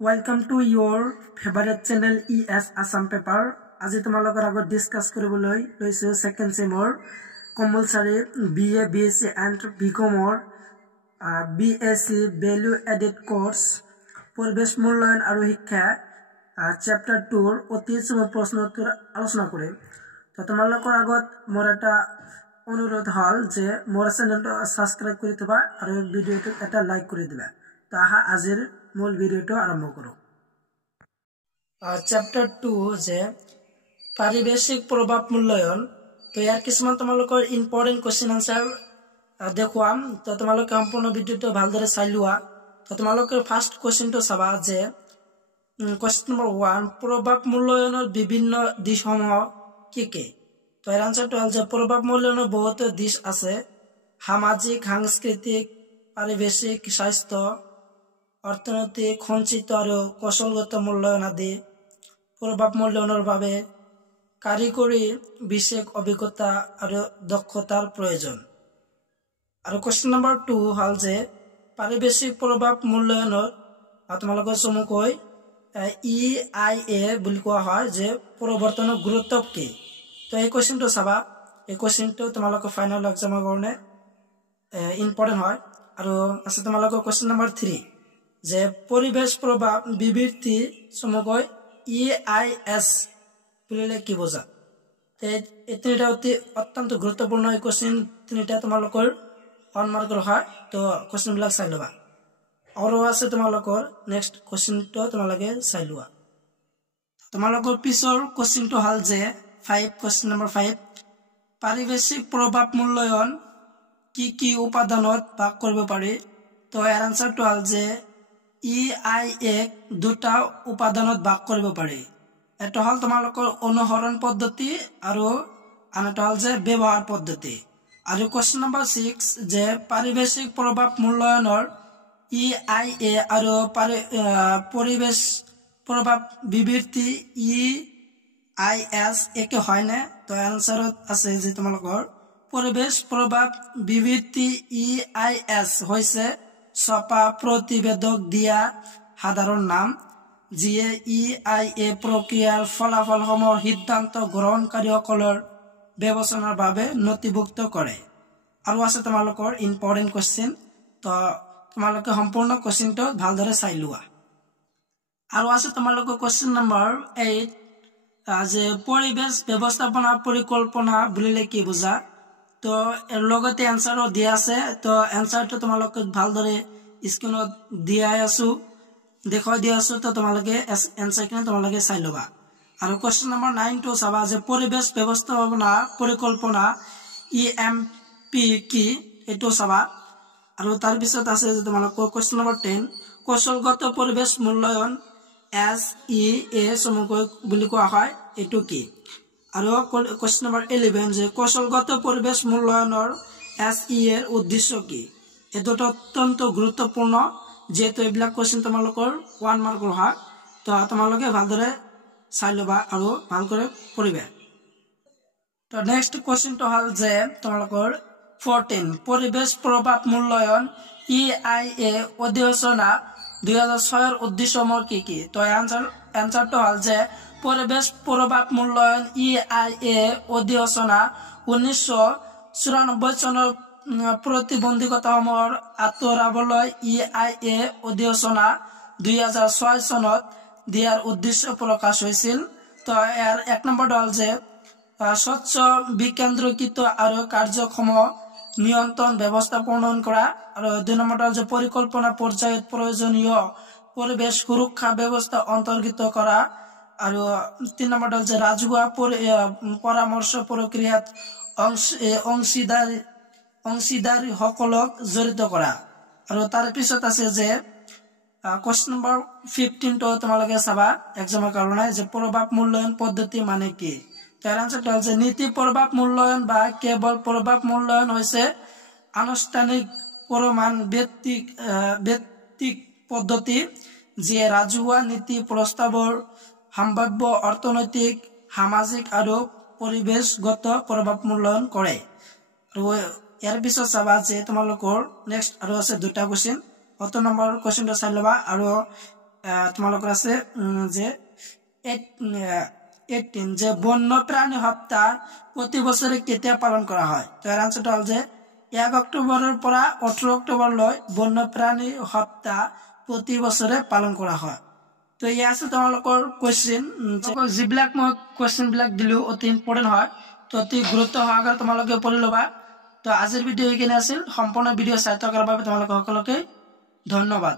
Welcome to your favorite channel ES Assam Paper. আজি তোমালোকৰ আগত ডিসকাস কৰিবলৈ লৈছো সেকেন্ড সেমৰ compulsory BA BSc and BCom BSc value added course পৰিবেশ মূল্যায়ন আৰু শিক্ষা চ্যাপ্টাৰ 2 ৰ অতি সূক্ষ্ম প্ৰশ্নোত্তৰ আলোচনা কৰিম। তো তোমালোকৰ আগত মোৰ এটা অনুৰোধ হল যে মোৰ চেনেলটো সাবস্ক্ৰাইব কৰি থবা আৰু ভিডিওটো এটা লাইক কৰি দিবা। তো আহা আজিৰ মূল ভিডিওটো আৰম্ভ কৰো। চ্যাপ্টাৰ 2 যে পাৰিবেশিক প্ৰভাৱ মূল্যায়ন। তো ইয়াৰ কিছুমান তোমালোকৰ ইম্পৰ্টেন্ট কোৱেশ্চন আনসাৰ দেখুৱাম। তো তোমালোকে সম্পূৰ্ণ ভিডিওটো ভালদৰে চাই লোৱা। তো তোমালোকে ফাৰ্স্ট কোৱেশ্চনটো চাবা যে কোৱেশ্চন নম্বৰ 1 প্ৰভাৱ মূল্যায়নৰ বিভিন্ন দিশসমূহ কি কি। তো এৰ আনসাৰটো হল যে প্ৰভাব মূল্যায়নেৰ বহুত দিশ আছে, সামাজিক, সাংস্কৃতিক, পাৰিবেশিক, স্বাস্থ্য, অৰ্থনৈতিক, সঞ্চিত আৰু কৌশলগত মূল্যায়ন আদি। প্ৰভাৱ মূল্যায়নৰ বাবে কাৰিকৰী বিশেষ অভিজ্ঞতা আৰু দক্ষতাৰ প্ৰয়োজন। আৰু কোৱেশ্চন নম্বৰ 2 হল যে পাৰিবেশিক প্ৰভাৱ মূল্যায়নৰ তোমালোকৰ চমুকৈ EIA বুলি কোৱা হয় যে পৰিৱৰ্তনৰ গুৰুত্ব কি। তো এই কোৱেশ্চনটো চাবা, এই কোৱেশ্চনটো তোমালোকৰ ফাইনাল এক্সামৰ কাৰণে ইম্পৰ্টেন্ট হয়। আৰু আছে তোমালোকৰ কোৱেশ্চন নম্বৰ 3 যে পৰিবেশ প্ৰভাৱ বিবৃতি চমুকৈ EIS বুলিলে কি বুজা। এই তিনিটা অত্যন্ত গুৰুত্বপূৰ্ণ এই কোৱেশ্চন তিনিটা তোমালোকৰ 1 মাৰ্কৰ হয়। তো কোৱেশ্চন বিলাক চাই লবা। আৰু আছে তোমালোকৰ নেক্সট কোৱেশ্চনটো তোমালোকে চাই লোৱা। তোমালোকৰ পিছৰ কোৱেশ্চনটো হল যে 5 কোৱেশ্চন নম্বৰ 5 পাৰিবেশিক প্ৰভাৱ মূল্যায়ন কি কি উপাদানত ভাগ কৰিব পাৰি। তো এৰ আনসাৰটো হল যে EIA দুটা উপাদানত ভাগ কৰিব পাৰি। এটা হল তোমালোকৰ অনুসৰণ পদ্ধতি আৰু আনটা হল যে ব্যৱহাৰ পদ্ধতি। আৰু কোৱেশ্চন নম্বৰ 6 যে পাৰিবেশিক প্ৰভাৱ মূল্যায়নৰ EIA আৰু পৰিবেশ প্ৰভাৱ বিবৃতি EIS একে হয় না। তো আনসাৰত আছে যে তোমালোকৰ পৰিবেশ প্ৰভাৱ বিবৃতি EIS হৈছে ছপা প্ৰতিবেদক দিয়া সাধাৰণ নাম, যিয়ে EIA প্ৰক্ৰিয়াৰ ফলাফলসমূহ সিদ্ধান্ত গ্ৰহণকাৰীসকলৰ বিবেচনাৰ বাবে নথিভুক্ত কৰে। আৰু আছে তোমালোকৰ ইম্পৰ্টেন্ট কোৱেশ্চন। তো তোমালোকে সম্পূৰ্ণ কোৱেশ্চনটো ভালদৰে চাই লোৱা। আৰু আছে তোমালোকৰ কোৱেশ্চন নম্বৰ 8 যে পৰিবেশ ব্যৱস্থাপনা পৰিকল্পনা বুলিলে কি বুজা। তো এৰ লগতে এনসাৰও দিয়া আছে। তো এনসাৰটো তোমালোকে ভালদৰে স্ক্ৰিনত দিয়াই আছো, দেখাই দিয়া আছো। তো তোমালোকে এনসাৰখিনি তোমালোকে চাই লবা। আৰু কোৱেশ্চন নম্বৰ 9 টো চাবা যে পৰিবেশ ব্যৱস্থাপনা পৰিকল্পনা EMP কি, এটো চাবা। আৰু তাৰ পিছত আছে যে তোমালোকৰ কোৱেশ্চন নম্বৰ 10 কৌশলগত পৰিবেশ মূল্যায়ন SEA চমুকৈ বুলি কোৱা হয়, এটো কি। আৰু কোৱেশ্চন নম্বৰ 11 যে কৌশলগত পৰিবেশ মূল্যায়নৰ SEA এৰ উদ্দেশ্য কি। এই দুটো অত্যন্ত গুৰুত্বপূৰ্ণ, যেহেতু এইবিলাক কোৱেশ্চন তোমালোকৰ 1 মাৰ্কৰ হয়। তো তোমালোকে ভালদৰে চাই লবা আৰু ভালকৈ পঢ়িবা। তো নেক্সট কোৱেশ্চনটো হল যে তোমালোকৰ 14 পৰিবেশ প্ৰভাৱ মূল্যায়ন EIA অধিসূচনা 2006 এৰ উদ্দেশ্যসমূহ কি কি। তো এনসাৰটো হল যে পৰিবেশ প্ৰভাৱ মূল্যায়ন EIA অধিসূচনা 1994 চনৰ প্ৰতিবন্ধকতাসমূহৰ আঁতৰাবলৈ EIA অধিসূচনা 2006 চনত দিয়াৰ উদ্দেশ্য প্ৰকাশ হৈছিল। তো এৰ 1 নম্বৰ হল যে স্বচ্ছ বিকেন্দ্ৰীকৃত আৰু কাৰ্যক্ষম নিয়ন্ত্ৰণ ব্যৱস্থা প্ৰণয়ন কৰা। আৰু 2 নম্বৰ হল যে পৰিকল্পনা পৰ্যায়ত প্ৰয়োজনীয় পৰিবেশ সুৰক্ষা ব্যৱস্থা অন্তৰ্ভুক্ত কৰা। আৰু 3 নম্বৰ হল যে ৰাজহুৱা পৰামৰ্শ প্ৰক্ৰিয়াত অংশীদাৰীসকলক জড়িত কৰা। আৰু তাৰ পিছত আছে যে কোৱেশ্চন নম্বৰ 15 টো তোমালোকে চাবা এক্সামৰ কাৰণে যে প্ৰভাৱ মূল্যায়ন পদ্ধতি মানে কি। তাৰ আনসাৰটো হল যে নীতি প্ৰভাৱ মূল্যায়ন বা কেৱল প্ৰভাৱ মূল্যায়ন হৈছে আনুষ্ঠানিক প্ৰমাণ ভিত্তিক পদ্ধতি, যিয়ে ৰাজহুৱা নীতি প্ৰস্তাৱৰ সম্ভাৱ্য অৰ্থনৈতিক, সামাজিক আৰু পৰিবেশগত প্ৰভাৱ মূল্যায়ন কৰে। আৰু ইয়াৰ পিছত চাবা যে তোমালোকৰ নেক্সট আৰু আছে দুটা কোৱেশ্চন। 8 নম্বৰ কোৱেশ্চনটো চাই লবা। আৰু তোমালোকৰ আছে যে 18 যে বন্যপ্ৰাণী সপ্তাহ প্ৰতি বছৰে কেতিয়া পালন কৰা হয় তো ইয়াৰ আনসাৰটো হ'ল যে 1 অক্টোবৰৰ পৰা 18 অক্টোবৰলৈ বন্যপ্ৰাণী সপ্তাহ প্ৰতি বছৰে পালন কৰা হয় তো এই আছে তোমালোকৰ কোৱেশ্চন যিবিলাক মই কোৱেশ্চন বিলাক দিলো অতি ইম্পৰ্টেন্ট হয় তো অতি গুৰুত্ব সহকাৰে তোমালোকে পঢ়ি লবা তো আজিৰ ভিডিঅ' এইখিনি আছিল সম্পূৰ্ণ ভিডিঅ' চাই থকাৰ বাবে তোমালোক সকলোকে ধন্যবাদ।